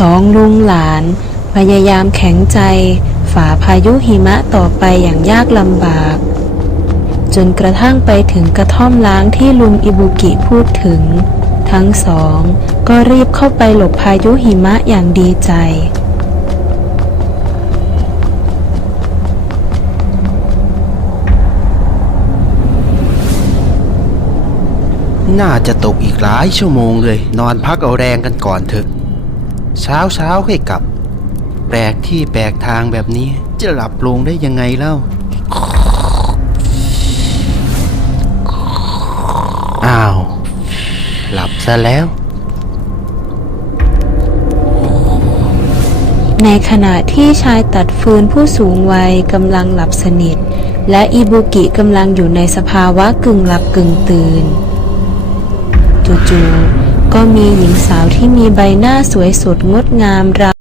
สองลุงหลาน พยายามแข็งใจ ฝ่าพายุหิมะต่อไปอย่างยากลำบาก จนกระทั่งไปถึงกระท่อมล้างที่ลุงอิบุกิพูดถึง ทั้งสองก็รีบเข้าไปหลบพายุหิมะอย่างดีใจน่าจะตกอีกหลายชั่วโมงเลย นอนพักเอาแรงกันก่อนเถอะ เช้าเช้าค่อยกลับ แปลกที่แปลกทางแบบนี้ จะหลับลงได้ยังไงเล่า อ้าว หลับซะแล้ว ในขณะที่ชายตัดฟืนผู้สูงวัยกำลังหลับสนิท และอิบุกิกำลังอยู่ในสภาวะกึ่งหลับกึ่งตื่น จู่ๆ ก็มีหญิงสาวที่มีใบหน้าสวยสดงดงามรา